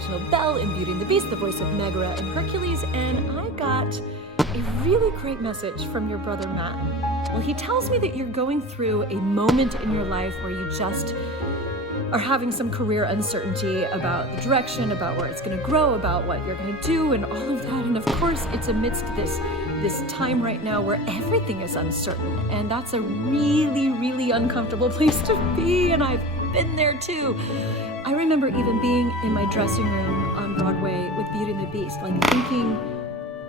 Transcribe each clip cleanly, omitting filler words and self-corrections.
Reginald Bell in Beauty and the Beast, the voice of Megara and Hercules, and I got a really great message from your brother Matt. Well, he tells me that you're going through a moment in your life where you just are having some career uncertainty about the direction, about where it's going to grow, about what you're going to do, and all of that. And of course, it's amidst this time right now where everything is uncertain, and that's a really, really uncomfortable place to be, and I've been there too. I remember even being in my dressing room on Broadway with Beauty and the Beast, like thinking,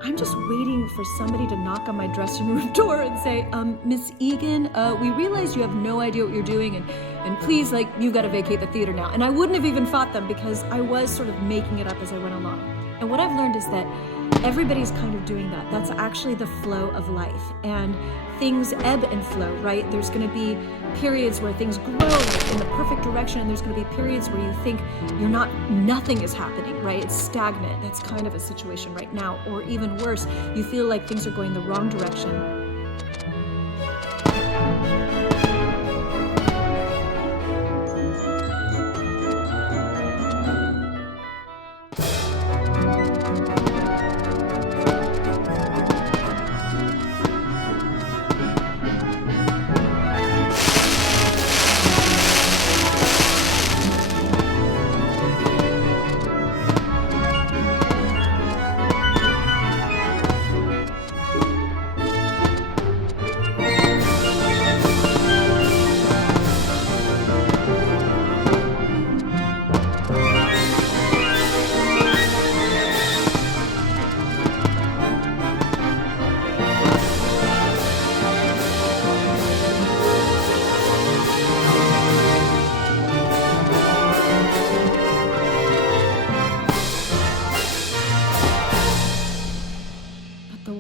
I'm just waiting for somebody to knock on my dressing room door and say, Miss Egan, we realize you have no idea what you're doing, and please, like, you've got to vacate the theater now. And I wouldn't have even fought them because I was sort of making it up as I went along. And what I've learned is that everybody's kind of doing that. That's actually the flow of life. And things ebb and flow, right? There's going to be periods where things grow in the perfect direction, and there's going to be periods where you think nothing is happening, right? It's stagnant. That's kind of a situation right now. Or even worse, you feel like things are going the wrong direction.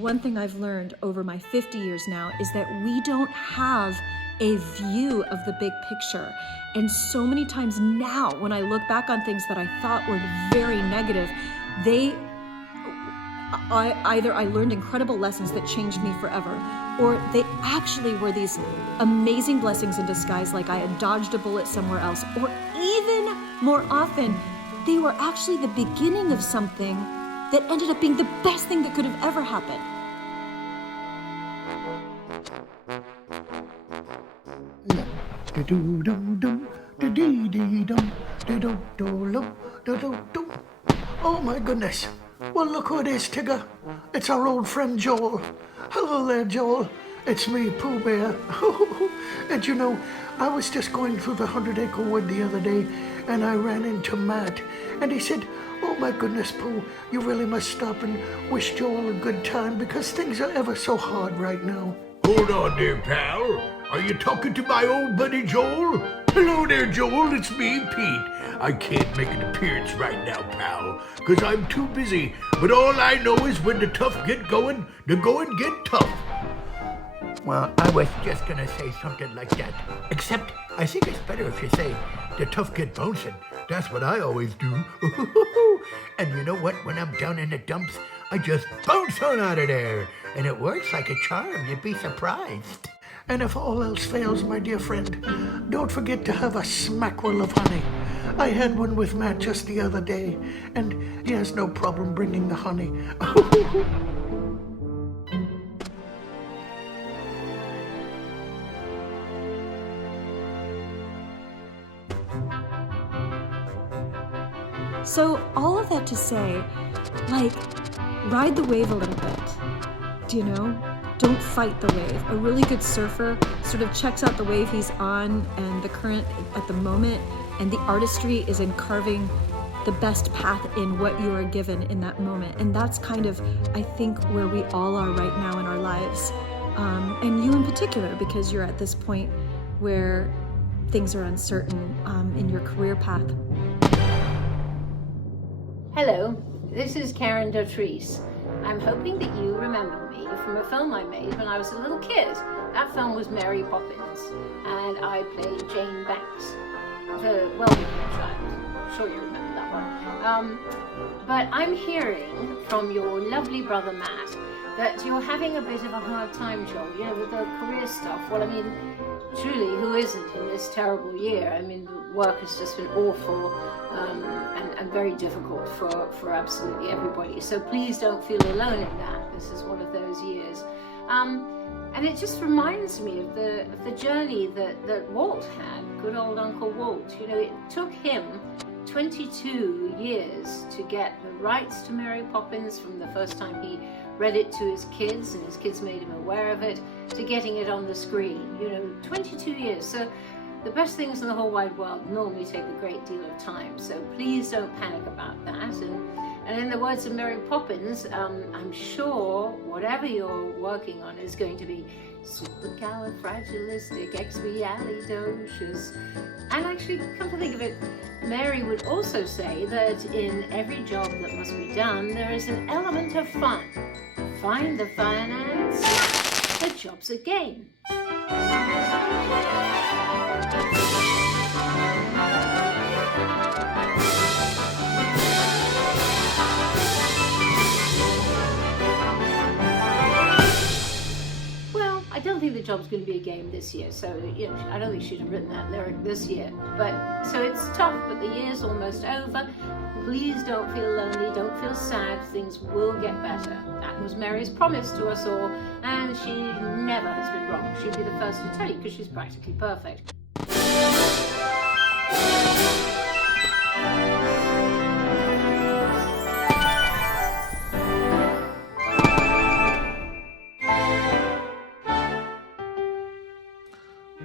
One thing I've learned over my 50 years now is that we don't have a view of the big picture. And so many times now, when I look back on things that I thought were very negative, either I learned incredible lessons that changed me forever, or they actually were these amazing blessings in disguise, like I had dodged a bullet somewhere else, or even more often, they were actually the beginning of something that ended up being the best thing that could have ever happened. Oh my goodness. Well, look who it is, Tigger. It's our old friend Joel. Hello there, Joel. It's me, Pooh Bear. And you know, I was just going through the 100-acre wood the other day, and I ran into Matt, and he said, oh my goodness, Pooh, you really must stop and wish Joel a good time because things are ever so hard right now. Hold on there, pal. Are you talking to my old buddy Joel? Hello there, Joel. It's me, Pete. I can't make an appearance right now, pal, because I'm too busy. But all I know is when the tough get going, the going get tough. Well, I was just going to say something like that. Except, I think it's better if you say, the tough get bouncing. That's what I always do. And you know what? When I'm down in the dumps, I just bounce on out of there. And it works like a charm. You'd be surprised. And if all else fails, my dear friend, don't forget to have a smackerel of honey. I had one with Matt just the other day, and he has no problem bringing the honey. So all of that to say, like, ride the wave a little bit, do you know? Don't fight the wave. A really good surfer sort of checks out the wave he's on and the current at the moment, and the artistry is in carving the best path in what you are given in that moment. And that's kind of, I think, where we all are right now in our lives. And you in particular, because you're at this point where things are uncertain in your career path. Hello, this is Karen Dotrice. I'm hoping that you remember me from a film I made when I was a little kid. That film was Mary Poppins, and I played Jane Banks, the well-behaved child. I'm sure you remember that one. But I'm hearing from your lovely brother Matt that you're having a bit of a hard time, Joel, you know, with the career stuff. Well, I mean, truly, who isn't in this terrible year? I mean, work has just been awful and very difficult for absolutely everybody. So please don't feel alone in that. This is one of those years. And it just reminds me of the journey that Walt had, good old Uncle Walt. You know, it took him 22 years to get the rights to Mary Poppins from the first time he read it to his kids, and his kids made him aware of it, to getting it on the screen. You know, 22 years. So the best things in the whole wide world normally take a great deal of time. So please don't panic about that. And in the words of Mary Poppins, I'm sure whatever you're working on is going to be supercalifragilisticexpialidocious. And actually, come to think of it, Mary would also say that in every job that must be done, there is an element of fun. Find the finance, the job's a game. I don't think the job's going to be a game this year, so you know, I don't think she'd have written that lyric this year. But so it's tough, but the year's almost over. Please don't feel lonely, don't feel sad. Things will get better. That was Mary's promise to us all, and she never has been wrong. She'd be the first to tell you because she's practically perfect.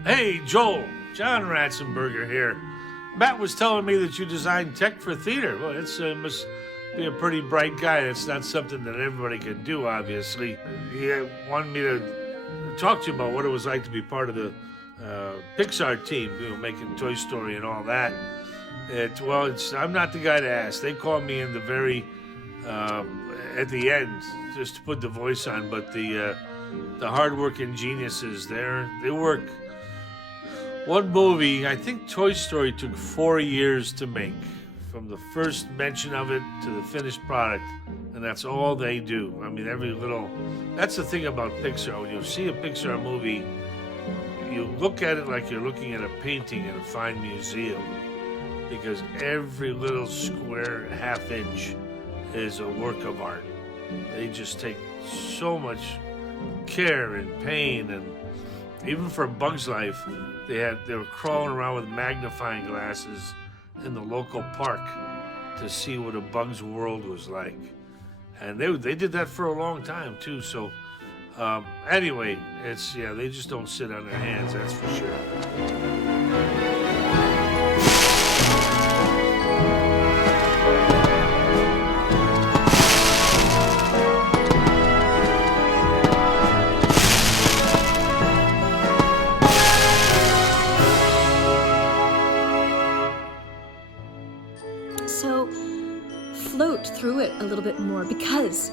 Hey, Joel, John Ratzenberger here. Matt was telling me that you designed tech for theater. Well, it must be a pretty bright guy. It's not something that everybody can do, obviously. He wanted me to talk to you about what it was like to be part of the Pixar team, you know, making Toy Story and all that. I'm not the guy to ask. They called me in the very, at the end, just to put the voice on, but the hard-working geniuses, they work. One movie, I think Toy Story took 4 years to make, from the first mention of it to the finished product, and that's all they do. I mean, that's the thing about Pixar. When you see a Pixar movie, you look at it like you're looking at a painting in a fine museum, because every little square half-inch is a work of art. They just take so much care and pain, and even for Bug's Life, they were crawling around with magnifying glasses in the local park to see what a bug's world was like. And they did that for a long time too. So anyway, they just don't sit on their hands, that's for sure. Float through it a little bit more, because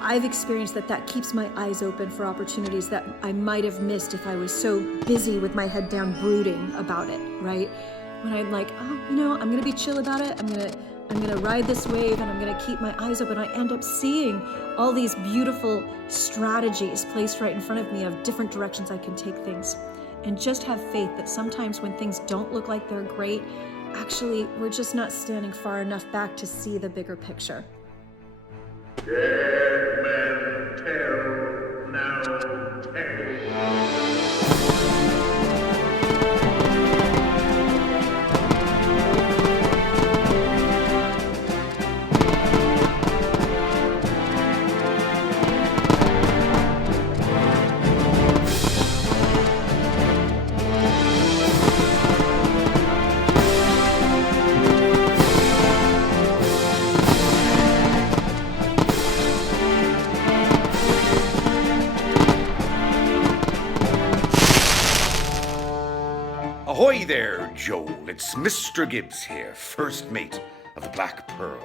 I've experienced that keeps my eyes open for opportunities that I might have missed if I was so busy with my head down brooding about it, right? When I'm like, I'm gonna be chill about it, I'm gonna ride this wave, and I'm gonna keep my eyes open, I end up seeing all these beautiful strategies placed right in front of me of different directions I can take things. And just have faith that sometimes when things don't look like they're great, actually, we're just not standing far enough back to see the bigger picture. Dead men tell, now tell. Ahoy there, Joel. It's Mr. Gibbs here, first mate of the Black Pearl.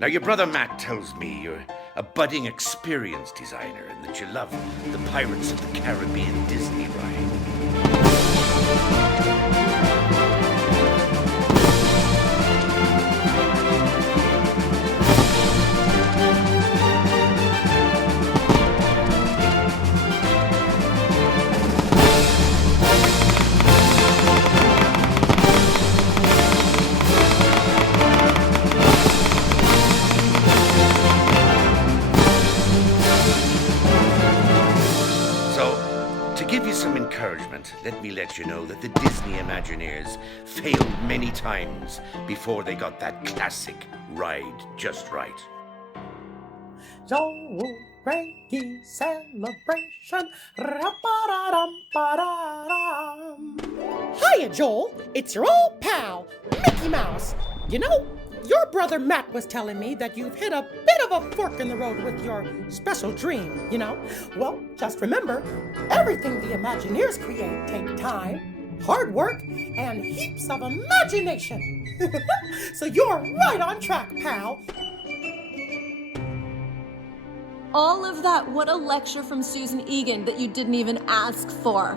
Now, your brother Matt tells me you're a budding experience designer and that you love the Pirates of the Caribbean Disney ride. give you some encouragement, let me let you know that the Disney Imagineers failed many times before they got that classic ride just right. Joel Grinke celebration. Ra-ba-da-dum-ba-da-dum. Hiya, Joel. It's your old pal, Mickey Mouse. You know, your brother Matt was telling me that you've hit a bit of a fork in the road with your special dream, you know? Well, just remember, everything the Imagineers create take time, hard work, and heaps of imagination. So you're right on track, pal. All of that, what a lecture from Susan Egan that you didn't even ask for.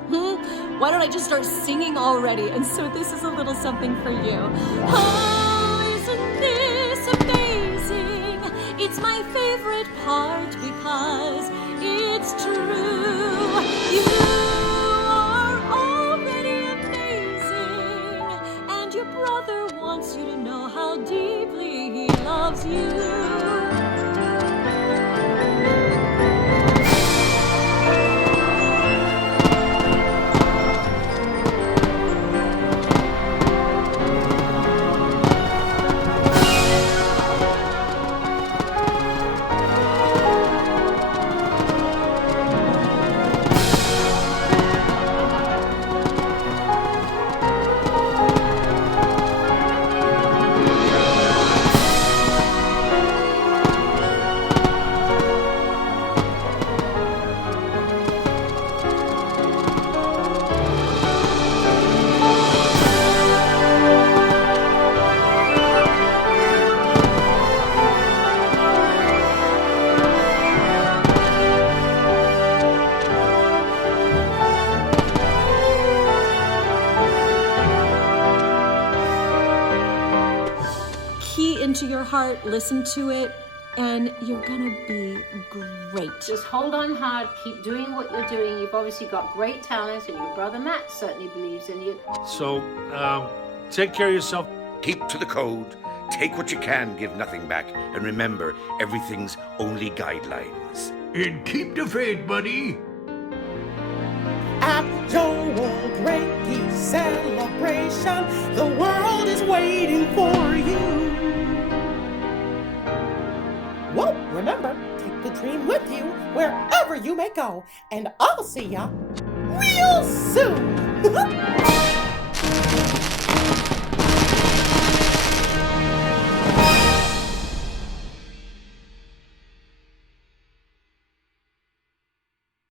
Why don't I just start singing already? And so this is a little something for you. Oh, isn't this amazing? It's my favorite part because it's true. You are already amazing, and your brother wants you to know how deeply he loves you. Into your heart, listen to it, and you're gonna be great. Just hold on hard, keep doing what you're doing. You've obviously got great talent, and your brother Matt certainly believes in you. So, take care of yourself. Keep to the code, take what you can, give nothing back, and remember, everything's only guidelines. And keep the faith, buddy. At Joel Grinke celebration, the world is waiting for you. Well, remember, take the dream with you wherever you may go, and I'll see ya real soon.